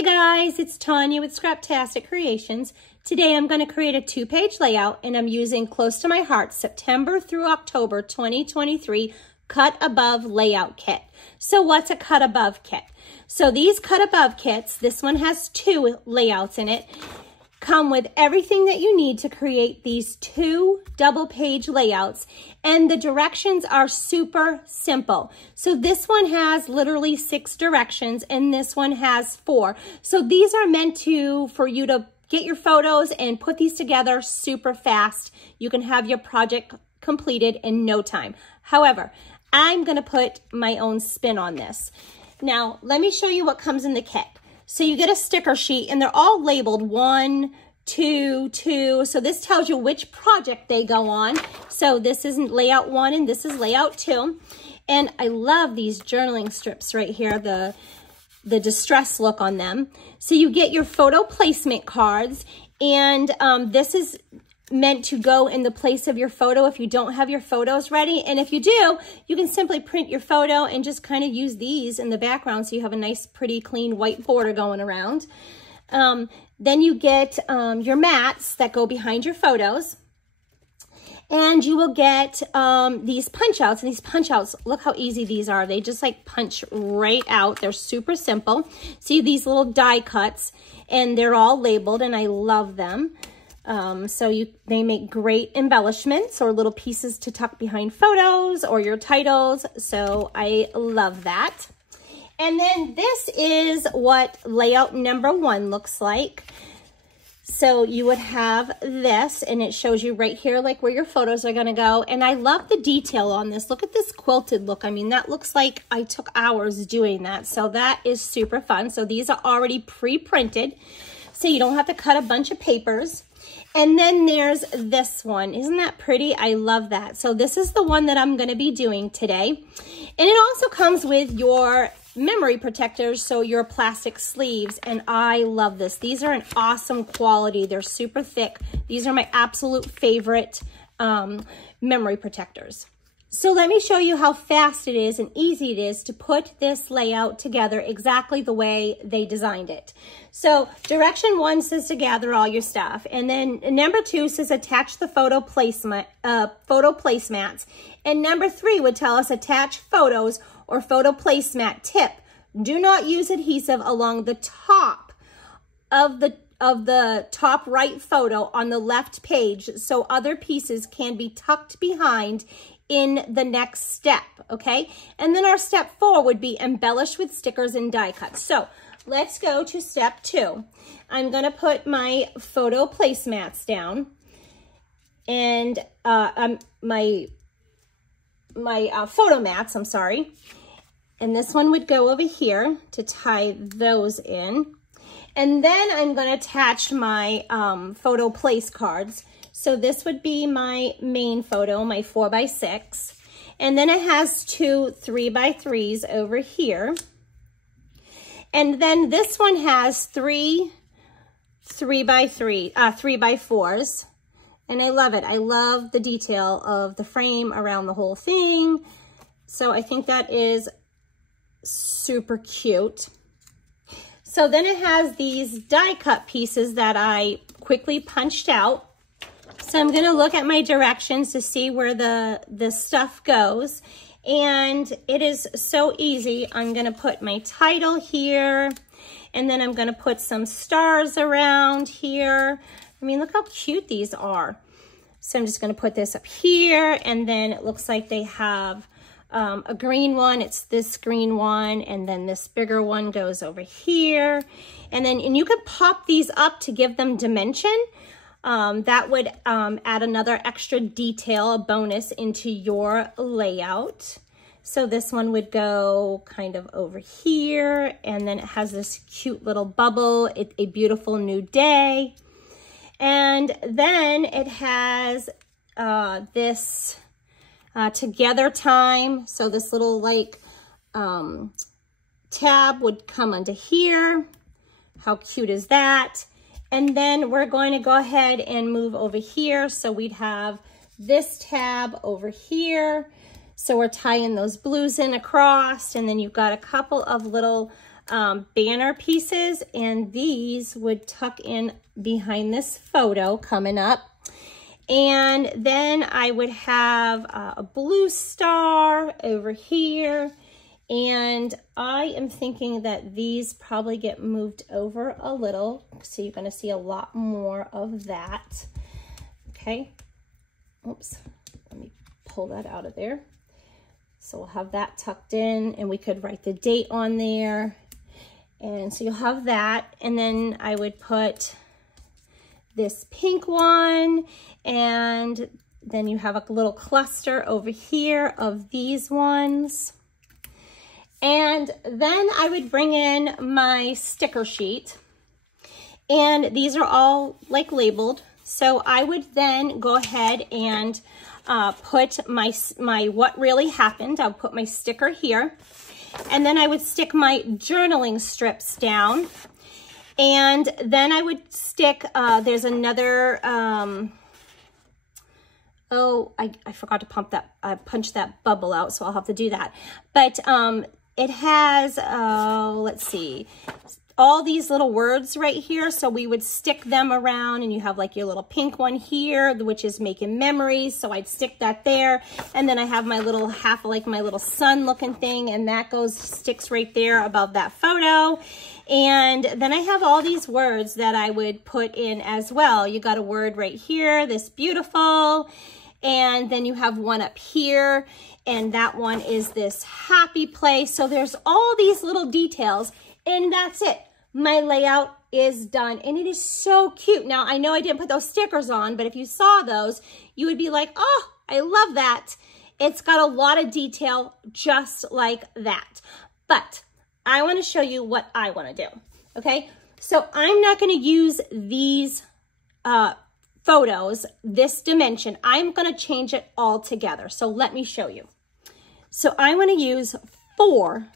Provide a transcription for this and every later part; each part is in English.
Hey guys, it's Tanya with Scraptastic Creations. Today I'm going to create a 2-page layout and I'm using Close to My Heart September through October 2023 Cut Above Layout Kit. So what's a Cut Above kit? So these Cut Above kits, this one has 2 layouts in it, come with everything that you need to create these 2 double-page layouts, and the directions are super simple. So this one has literally 6 directions and this one has 4. So these are meant for you to get your photos and put these together super fast. You can have your project completed in no time. However, I'm gonna put my own spin on this. Now, let me show you what comes in the kit. So you get a sticker sheet and they're all labeled 1, 2, 2. So this tells you which project they go on. So this is layout 1 and this is layout 2. And I love these journaling strips right here, the distress look on them. So you get your photo placement cards, and this is meant to go in the place of your photo if you don't have your photos ready. And if you do, you can simply print your photo and just kind of use these in the background so you have a nice, pretty, clean white border going around. Then you get your mats that go behind your photos. And you will get these punch outs. And these punch outs, look how easy these are. They just like punch right out. They're super simple. See these little die cuts, and they're all labeled, and I love them. They make great embellishments or little pieces to tuck behind photos or your titles. So I love that. And then this is what layout number 1 looks like. So you would have this, and it shows you right here like where your photos are gonna go. And I love the detail on this. Look at this quilted look. I mean, that looks like I took hours doing that. So that is super fun. So these are already pre-printed, so you don't have to cut a bunch of papers. And then there's this one. Isn't that pretty? I love that. So this is the one that I'm gonna be doing today. And it also comes with your memory protectors, so your plastic sleeves, and I love this. These are an awesome quality. They're super thick. These are my absolute favorite memory protectors. So let me show you how fast it is and easy it is to put this layout together exactly the way they designed it. So direction 1 says to gather all your stuff, and then number 2 says attach the photo placemats, and number 3 would tell us attach photos or photo placemat tip. Do not use adhesive along the top of the top right photo on the left page, so other pieces can be tucked behind in the next step, okay? And then our step 4 would be embellish with stickers and die cuts. So let's go to step 2. I'm gonna put my photo placemats down, and my photo mats, I'm sorry. And this one would go over here to tie those in. And then I'm gonna attach my photo place cards. So this would be my main photo, my 4x6. And then it has 2 3x3s over here. And then this one has 3 3x4s. And I love it. I love the detail of the frame around the whole thing. So I think that is super cute. So then it has these die cut pieces that I quickly punched out. So I'm gonna look at my directions to see where the stuff goes. And it is so easy. I'm gonna put my title here, and then I'm gonna put some stars around here. I mean, look how cute these are. So I'm just gonna put this up here, and then it looks like they have a green one. It's this green one, and then this bigger one goes over here. And you could pop these up to give them dimension. That would add another extra detail, a bonus into your layout. So this one would go kind of over here, and then it has this cute little bubble, a beautiful new day. And then it has this together time. So this little like tab would come under here. How cute is that? And then we're going to go ahead and move over here. So we'd have this tab over here. So we're tying those blues in across, and then you've got a couple of little banner pieces, and these would tuck in behind this photo coming up. And then I would have a blue star over here. And I am thinking that these probably get moved over a little. So you're gonna see a lot more of that. Okay, oops, let me pull that out of there. So we'll have that tucked in, and we could write the date on there. And so you'll have that. And then I would put this pink one, and then you have a little cluster over here of these ones. And then I would bring in my sticker sheet, and these are all like labeled. So I would then go ahead and put my what really happened. I'll put my sticker here, and then I would stick my journaling strips down. And then I would stick, there's another, oh, I forgot to punch that bubble out, so I'll have to do that. But it has, let's see, all these little words right here. So we would stick them around, and you have like your little pink one here, which is making memories. So I'd stick that there. And then I have my little like my little sun looking thing, and that sticks right there above that photo. And then I have all these words that I would put in as well. You got a word right here, this beautiful. And then you have one up here, and that one is this happy place. So there's all these little details, and that's it. My layout is done, and it is so cute. Now, I know I didn't put those stickers on, but if you saw those, you would be like, oh, I love that. It's got a lot of detail just like that. But I want to show you what I want to do, okay? So I'm not going to use these photos, this dimension. I'm going to change it all together. So let me show you. So I want to use 4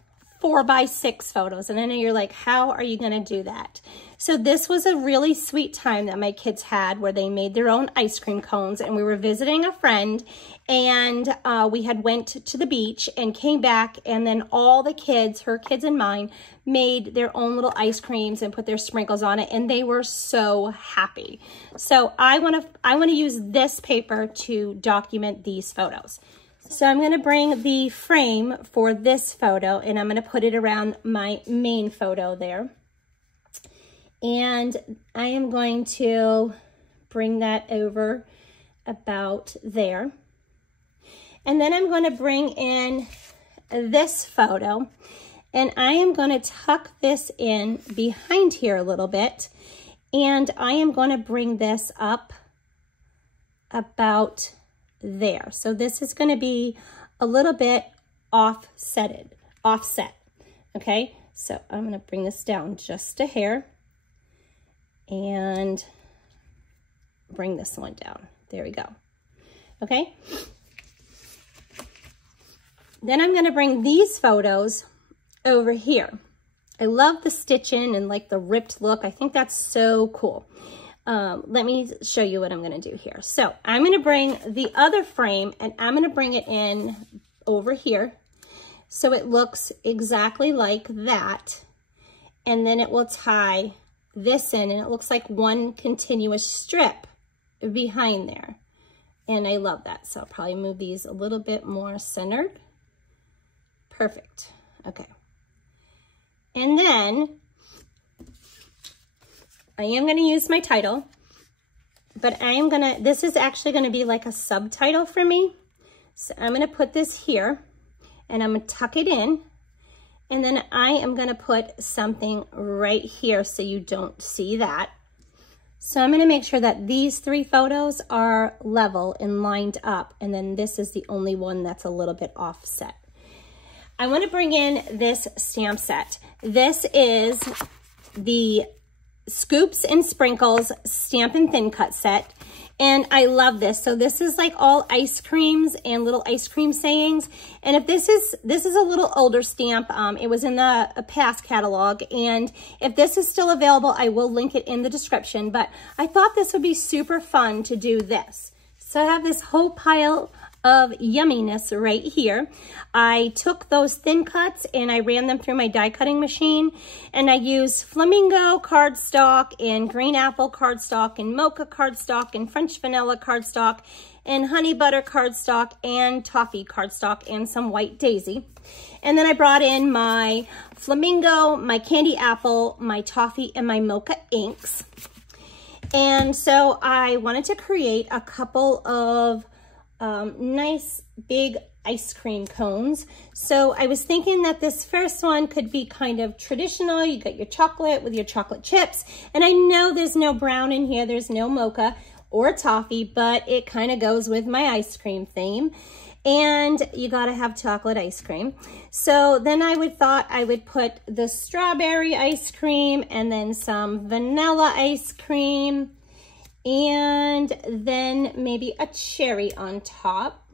4x6 photos. And I know you're like, how are you going to do that? So this was a really sweet time that my kids had where they made their own ice cream cones, and we were visiting a friend, and we had went to the beach and came back, and then all the kids, her kids and mine, made their own little ice creams and put their sprinkles on it, and they were so happy. So I want to use this paper to document these photos. So I'm going to bring the frame for this photo, and I'm going to put it around my main photo there. And I am going to bring that over about there. And then I'm going to bring in this photo, and I am going to tuck this in behind here a little bit. And I am going to bring this up about there. So this is going to be a little bit offset. Okay, so I'm going to bring this down just a hair and bring this one down. There we go. Okay, then I'm going to bring these photos over here. I love the stitching and like the ripped look. I think that's so cool. Let me show you what I'm going to do here. So I'm going to bring the other frame, and I'm going to bring it in over here so it looks exactly like that. And then it will tie this in, and it looks like one continuous strip behind there. And I love that. So I'll probably move these a little bit more centered. Perfect. Okay. And then I am going to use my title, but this is actually going to be like a subtitle for me. So I'm going to put this here, and I'm going to tuck it in, and then I am going to put something right here so you don't see that. So I'm going to make sure that these 3 photos are level and lined up, and then this is the only one that's a little bit offset. I want to bring in this stamp set. This is the Scoops and Sprinkles Stampin' Thin Cut set, and I love this. So this is like all ice creams and little ice cream sayings. And if this is a little older stamp, it was in a past catalog, and if this is still available, I will link it in the description. But I thought this would be super fun to do this. So I have this whole pile of yumminess right here. I took those thin cuts and I ran them through my die cutting machine, and I used flamingo cardstock and green apple cardstock and mocha cardstock and French vanilla cardstock and honey butter cardstock and toffee cardstock and some white daisy. And then I brought in my flamingo, my candy apple, my toffee, and my mocha inks. And so I wanted to create a couple of nice big ice cream cones. So I was thinking that this first one could be kind of traditional. You got your chocolate with your chocolate chips. And I know there's no brown in here. There's no mocha or toffee, but it kind of goes with my ice cream theme. And you gotta have chocolate ice cream. So then thought I would put the strawberry ice cream and then some vanilla ice cream and then maybe a cherry on top.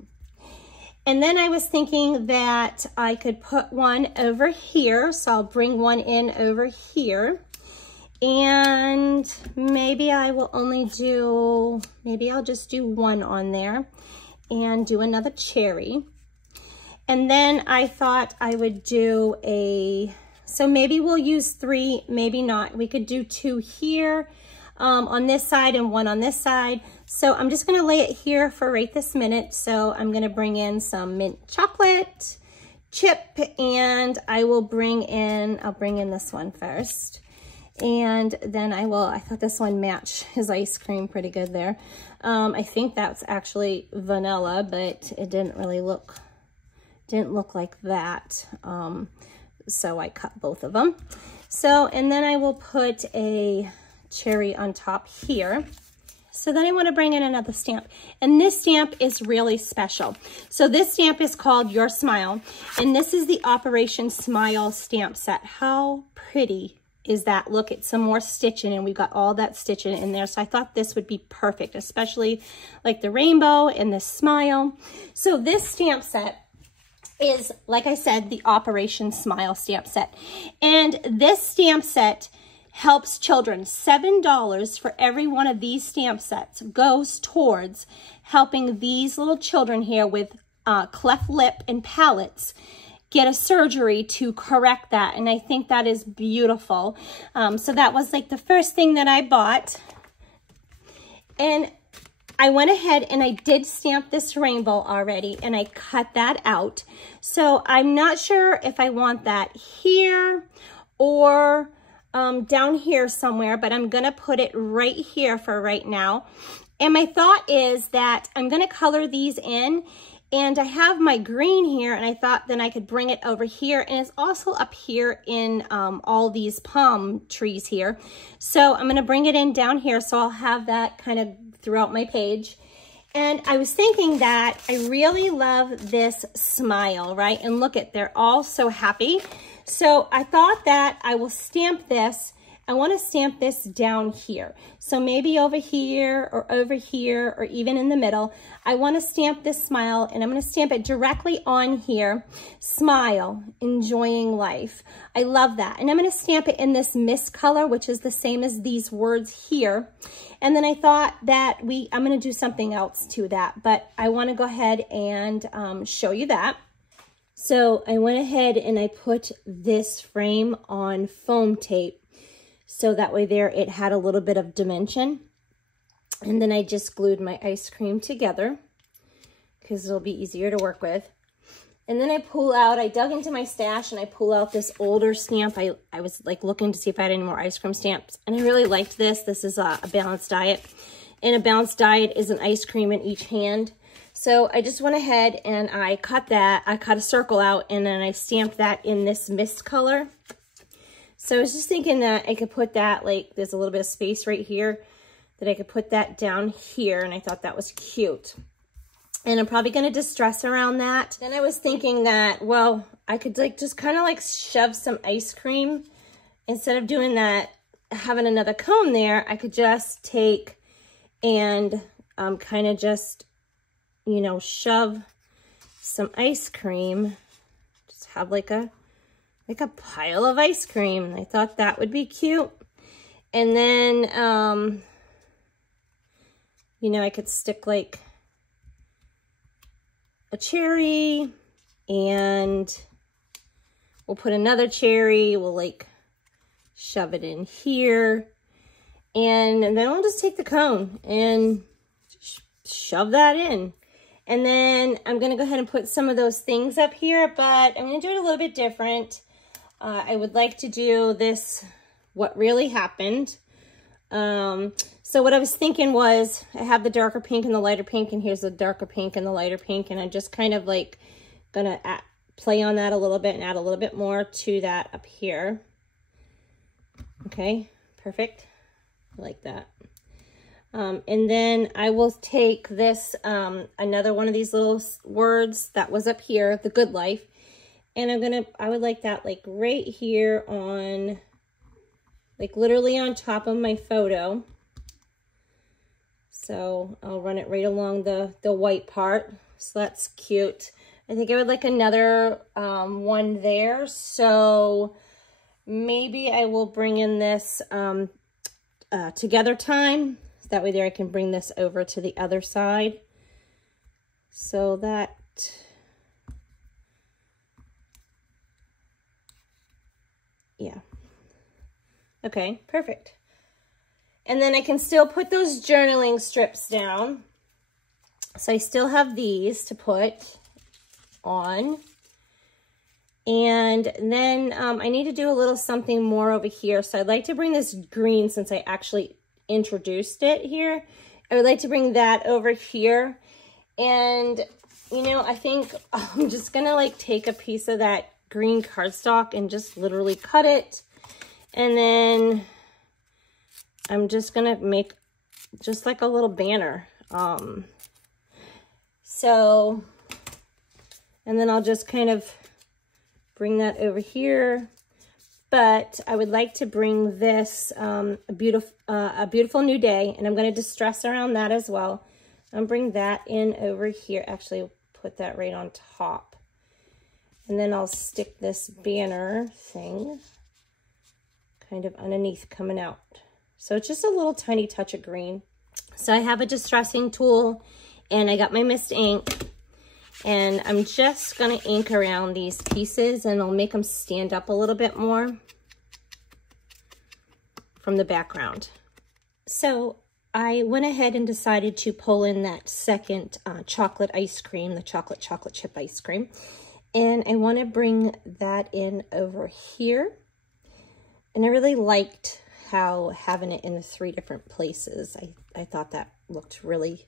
And then I was thinking that I could put one over here. So I'll bring one in over here. And maybe I will maybe I'll just do one on there and do another cherry. And then I thought I would do so maybe we'll use 3, maybe not. We could do 2 here on this side and 1 on this side. So I'm just gonna lay it here for right this minute. So I'm gonna bring in some mint chocolate chip, and I'll bring in this one first. And then I thought this one matched his ice cream pretty good there. I think that's actually vanilla, but it didn't look like that. So I cut both of them. So, and then I will put a cherry on top here. So then I want to bring in another stamp, and this stamp is really special. So this stamp is called Your Smile, and this is the Operation Smile stamp set. How pretty is that? Look, it's some more stitching, and we got all that stitching in there. So I thought this would be perfect, especially like the rainbow and the smile. So this stamp set is, like I said, the Operation Smile stamp set. And this stamp set helps children. $7 for every one of these stamp sets goes towards helping these little children here with cleft lip and palates get a surgery to correct that. And I think that is beautiful. So that was like the first thing that I bought. And I went ahead and I did stamp this rainbow already, and I cut that out. So I'm not sure if I want that here or down here somewhere, but I'm gonna put it right here for right now. And my thought is that I'm gonna color these in, and I have my green here, and I thought then I could bring it over here, and it's also up here in all these palm trees here. So I'm gonna bring it in down here, so I'll have that kind of throughout my page. And I was thinking that I really love this smile, right? And look at, they're all so happy. So I thought that I will stamp this. I want to stamp this down here. So maybe over here or even in the middle. I want to stamp this smile, and I'm going to stamp it directly on here. Smile, enjoying life. I love that. And I'm going to stamp it in this mist color, which is the same as these words here. And then I thought that I'm going to do something else to that, but I want to go ahead and show you that. So I went ahead and I put this frame on foam tape. So that way there, it had a little bit of dimension. And then I just glued my ice cream together because it'll be easier to work with. And then I dug into my stash and I pull out this older stamp. I was like looking to see if I had any more ice cream stamps. And I really liked this. This is a balanced diet. And a balanced diet is an ice cream in each hand. So I just went ahead and I cut that. I cut a circle out, and then I stamped that in this mist color. So I was just thinking that I could put that, like, there's a little bit of space right here, that I could put that down here, and I thought that was cute. And I'm probably going to distress around that. Then I was thinking that, well, I could like just kind of like shove some ice cream. Instead of doing that, having another cone there, I could just take and kind of just, you know, shove some ice cream. Just have like a pile of ice cream. I thought that would be cute. And then, you know, I could stick like a cherry, and we'll put another cherry. We'll like shove it in here, and then I'll just take the cone and shove that in. And then I'm gonna go ahead and put some of those things up here, but I'm gonna do it a little bit different. I would like to do this, what really happened. So what I was thinking was, I have the darker pink and the lighter pink, and here's the darker pink and the lighter pink, and I'm just kind of like gonna play on that a little bit and add a little bit more to that up here. Okay, perfect. I like that. And then I will take this, another one of these little words that was up here, the good life, and I would like that like right here on, like literally on top of my photo. So I'll run it right along the white part. So that's cute. I think I would like another one there. So maybe I will bring in this together time. That way there I can bring this over to the other side. So that, yeah. Okay, perfect. And then I can still put those journaling strips down. So I still have these to put on. And then I need to do a little something more over here. So I'd like to bring this green, since I actually introduced it here. I would like to bring that over here. And, you know, I think I'm just gonna like take a piece of that green cardstock and just literally cut it. And then I'm just gonna make just like a little banner. So, and then I'll just kind of bring that over here. But I would like to bring this a beautiful new day, and I'm going to distress around that as well. I'll bring that in over here. Actually, put that right on top. And then I'll stick this banner thing kind of underneath coming out. So it's just a little tiny touch of green. So I have a distressing tool, and I got my mist ink, and I'm just going to ink around these pieces, and I'll make them stand up a little bit more from the background. So I went ahead and decided to pull in that second chocolate ice cream, the chocolate chip ice cream. And I want to bring that in over here. And I really liked how having it in the 3 different places. I thought that looked really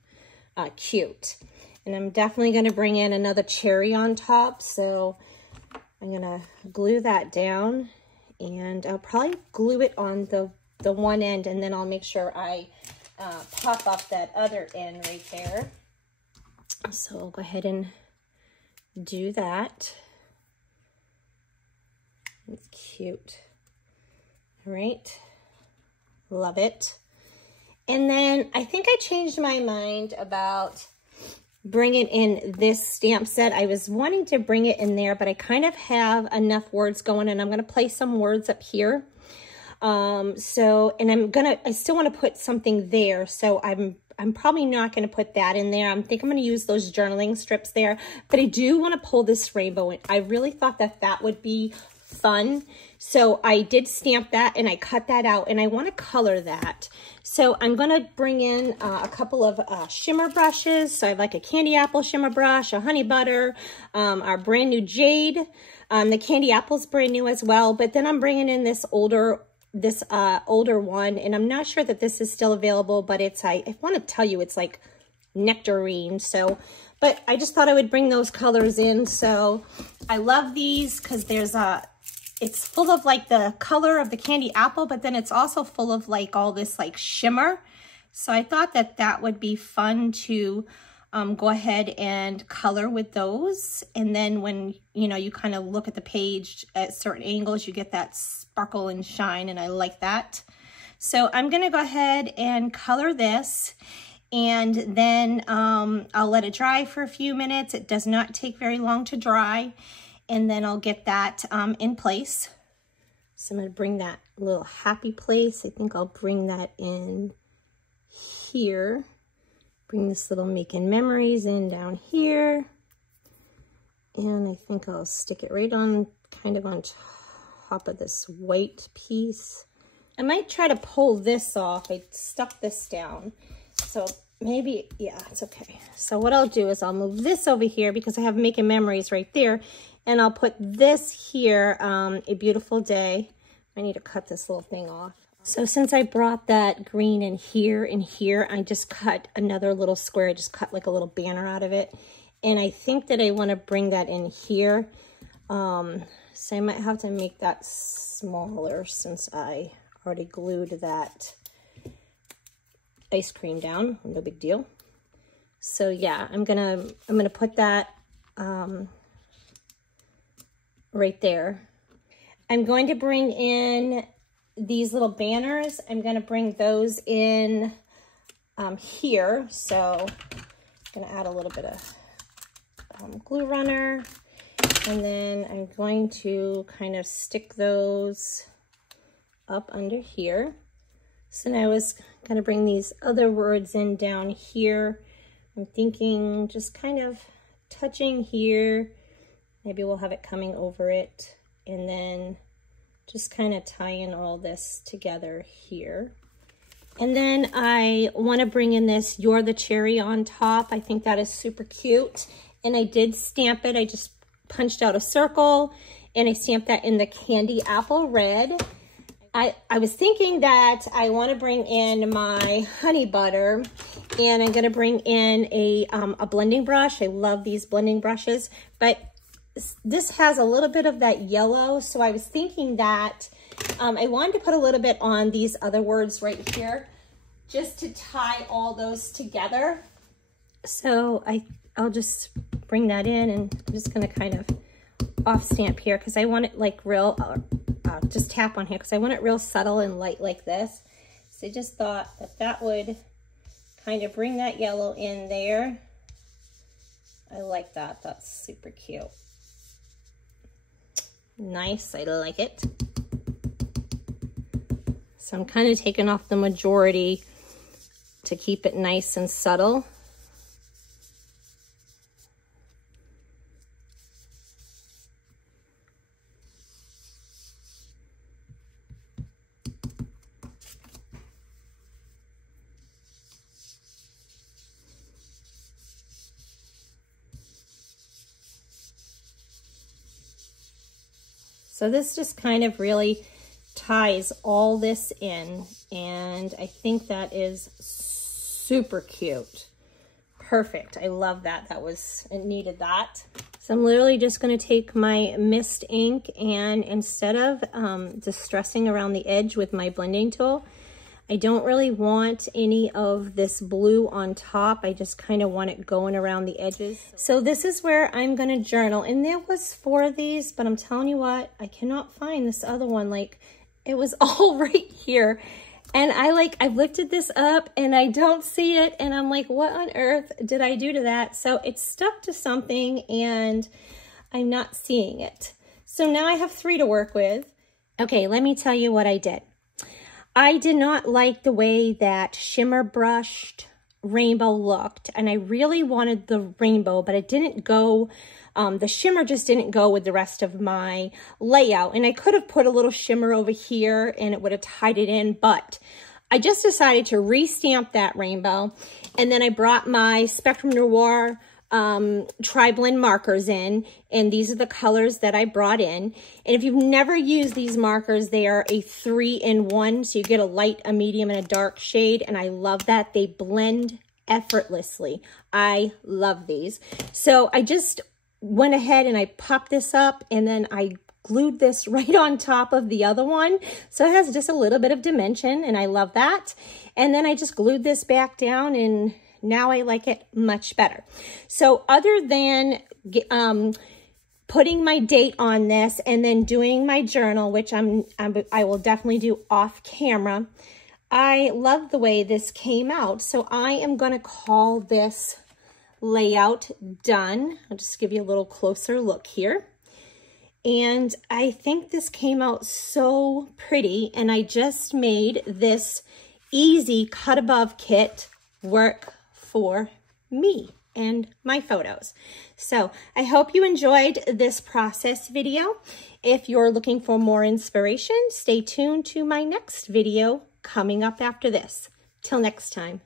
cute. And I'm definitely going to bring in another cherry on top. So I'm going to glue that down, and I'll probably glue it on the one end, and then I'll make sure I pop up that other end right there. So I'll go ahead and do that. It's cute. All right. Love it. And then I think I changed my mind about bringing in this stamp set. I was wanting to bring it in there, but I kind of have enough words going, and I'm going to place some words up here. And I still want to put something there. So I'm probably not going to put that in there. I think I'm going to use those journaling strips there, but I do want to pull this rainbow in. I really thought that that would be fun. So I did stamp that, and I cut that out, and I want to color that. So I'm going to bring in a couple of shimmer brushes. So I have like a candy apple shimmer brush, a honey butter, our brand new jade. The candy apple's brand new as well, but then I'm bringing in this older one, and I'm not sure that this is still available, but I want to tell you it's like nectarine. So, but I just thought I would bring those colors in. So I love these because it's full of like the color of the candy apple, but then it's also full of like all this like shimmer. So I thought that that would be fun to go ahead and color with those. And then when, you know, you kind of look at the page at certain angles, you get that sparkle and shine, and I like that. So I'm going to go ahead and color this, and then I'll let it dry for a few minutes. It does not take very long to dry, and then I'll get that in place. So I'm going to bring that little happy place. I think I'll bring that in here. Bring this little making memories in down here. And I think I'll stick it right on, kind of on top of this white piece. I might try to pull this off. I stuck this down. So maybe, yeah, it's okay. So what I'll do is I'll move this over here because I have Making Memories right there. And I'll put this here, A Beautiful Day. I need to cut this little thing off. So since I brought that green in here and here, I just cut another little square. I just cut like a little banner out of it. And I think that I want to bring that in here. So I might have to make that smaller since I already glued that ice cream down. No big deal. So yeah, I'm gonna put that right there. I'm going to bring in these little banners. I'm going to bring those in here. So I'm going to add a little bit of glue runner, and then I'm going to kind of stick those up under here. So now I was going to bring these other words in down here. I'm thinking just kind of touching here. Maybe we'll have it coming over it, and then just kind of tying all this together here. And then I want to bring in this You're the Cherry on top. I think that is super cute. And I did stamp it. I just punched out a circle and I stamped that in the Candy Apple Red. I was thinking that I want to bring in my honey butter, and I'm going to bring in a blending brush. I love these blending brushes, but this has a little bit of that yellow. So I was thinking that I wanted to put a little bit on these other words right here just to tie all those together. So I'll just bring that in, and I'm just going to kind of off stamp here because I want it like real, just tap on here because I want it real subtle and light like this. So I just thought that that would kind of bring that yellow in there. I like that. That's super cute. Nice, I like it. So I'm kind of taking off the majority to keep it nice and subtle. So this just kind of really ties all this in, and I think that is super cute. Perfect. I love that. It needed that. So I'm literally just going to take my mist ink, and instead of distressing around the edge with my blending tool, I don't really want any of this blue on top. I just kind of want it going around the edges. So this is where I'm going to journal. And there was 4 of these, but I'm telling you what, I cannot find this other one. Like, it was all right here. And I've lifted this up and I don't see it. And I'm like, what on earth did I do to that? So it's stuck to something and I'm not seeing it. So now I have 3 to work with. Okay, let me tell you what I did. I did not like the way that shimmer brushed rainbow looked, and I really wanted the rainbow, but it didn't go, the shimmer just didn't go with the rest of my layout. And I could have put a little shimmer over here and it would have tied it in, but I just decided to re-stamp that rainbow. And then I brought my Spectrum Noir tri-blend markers in, and these are the colors that I brought in. And if you've never used these markers, they are a 3-in-1, so you get a light, a medium, and a dark shade, and I love that. They blend effortlessly. I love these. So I just went ahead and I popped this up, and then I glued this right on top of the other one, so it has just a little bit of dimension, and I love that. And then I just glued this back down, and now I like it much better. So other than putting my date on this and then doing my journal, which I will definitely do off camera, I love the way this came out. So I am going to call this layout done. I'll just give you a little closer look here. And I think this came out so pretty, and I just made this easy cut above kit work for me. and my photos. So I hope you enjoyed this process video. If you're looking for more inspiration, stay tuned to my next video coming up after this. Till next time.